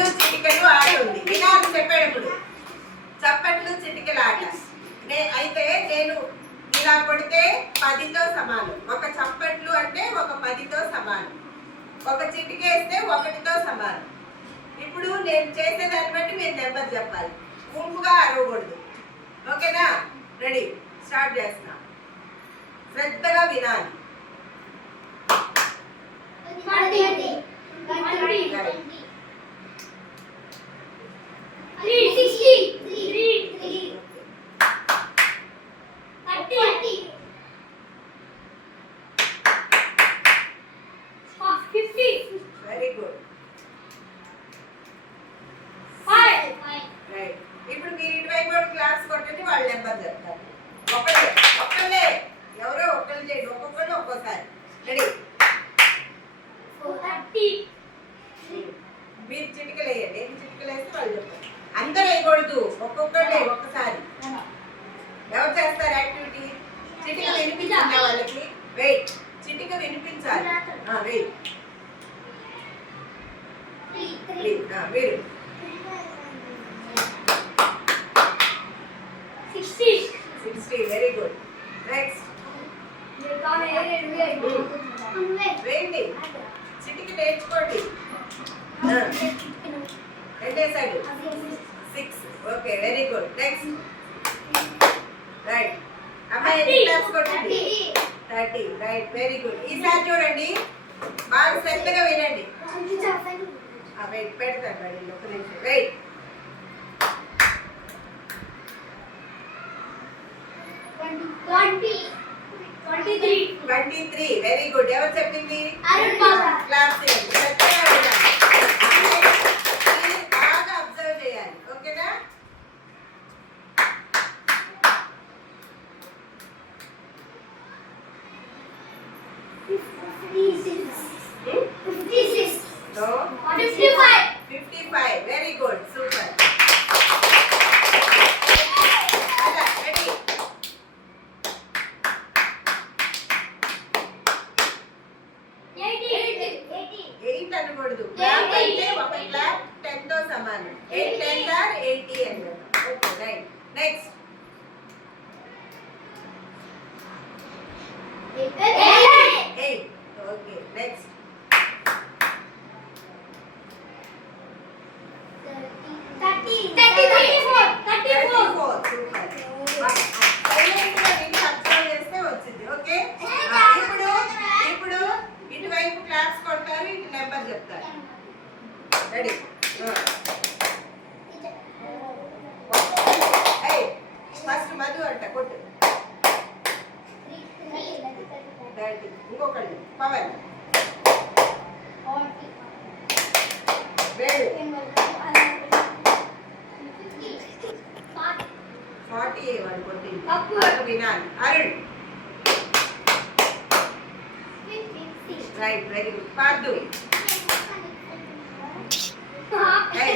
చప్పట్లు చిటికలు ఆట ఉంది. వినాలి చెప్పేటప్పుడు. చప్పట్లు చిటికలు ఆట. అయితే నేను ఇలా కొడితే 10తో సమానం. ఒక చప్పట్లు అంటే ఒక 10తో సమానం. ఒక చిటికేస్తే 1తో సమానం. ఇప్పుడు నేను చేసేదాన్ని బట్టి మీరు నెంబర్ చెప్పాలి. గుంపుగా అరవకూడదు. ఓకేనా? రెడీ, స్టార్ట్ చేస్తున్నా. శ్రద్ధగా వినాలి. Very good. రైట్. ఇప్పుడు మీరు ఇటువైపు క్లాస్ కొట్టండి, వాళ్ళ నెంబర్ చెప్తారు. ఒక్కళ్ళే ఎవరో ఒక్కళ్ళు చేయండి. ఒక్కొక్కళ్ళు ఒక్కోసారి. రెడీ. మీరు చిటికలు వేయండి. ఎన్ని చిటికలు వేస్తే వాళ్ళు చెప్తారు. అందరూ వేయకూడదు, ఒక్కొక్కళ్ళే ఒక్కసారి. ఎవరు చేస్తారు యాక్టివిటీ? చిటిక వినిపించిందా వాళ్ళకి? వెయిట్. చిటిక వినిపించాలి. వెయిట్. మీరు 60. Very good. నెక్స్ట్. వేయండి. చిటికి నేర్చుకోండి. రెండే సైడ్ 6. Okay, very good. Next. Right. అమ్మాయి క్లాస్ కొట్టండి. 30. Right, very good. ఈసారి చూడండి, బాగా శ్రద్ధగా వినండి. వెయిట్ పెడతాను మేడం, ఒక నిమిషం. వెయిట్. 23. Very good. ఎవరు చెప్పింది? క్లాస్ చేయండి. బాగా అబ్జర్వ్ చేయాలి. ఓకేనా? No? 55. Very good. Super. Ready? 8 అనకూడదు. క్లాప్ అంటే ఒక క్లాప్ 10తో సమానం. 8 10s are 80 అన్నమాట. Okay, right. Next. 8. Okay, next. 34. సూపర్. సైలెంట్గా విని అబ్జర్వ్ చేస్తే వచ్చింది. ఓకే. ఇప్పుడు ఇటువైపు క్లాప్స్ కొడతారు, ఇటు నెంబర్ చెప్తారు. రెడీ. ఫస్ట్ మధు అంట కొట్టు. 30. ఇంకొకళ్ళు పవన్. వేడు. 40 వాడు కొట్టింది. వినాలి. అరుణ్. Right, very good. పార్దు.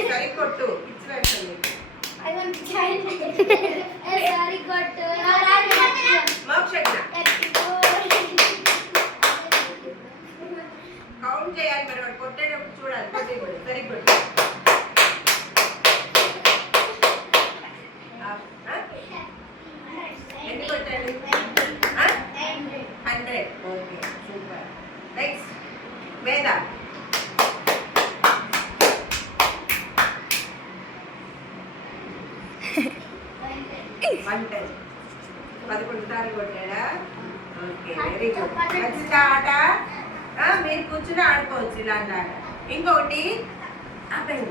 సరి కొట్టు. పిచ్చి పెట్టండి. మోక్షజ్ఞ. కౌంట్ చేయాలి మరి, వాడు కొట్టేటప్పుడు చూడాలి. కొట్టేయకూడదు. సరి కొట్టు. ఎన్ని కొట్టాడు? 100. Okay, super. నెక్స్ట్. వేద. 110. 11 సార్లు కొట్టాడా? Okay, very good. మంచి ఆట. మీరు కూర్చుని ఆడుకోవచ్చు ఇలాంటి ఆట. ఇంకొకటి అబ్బాయి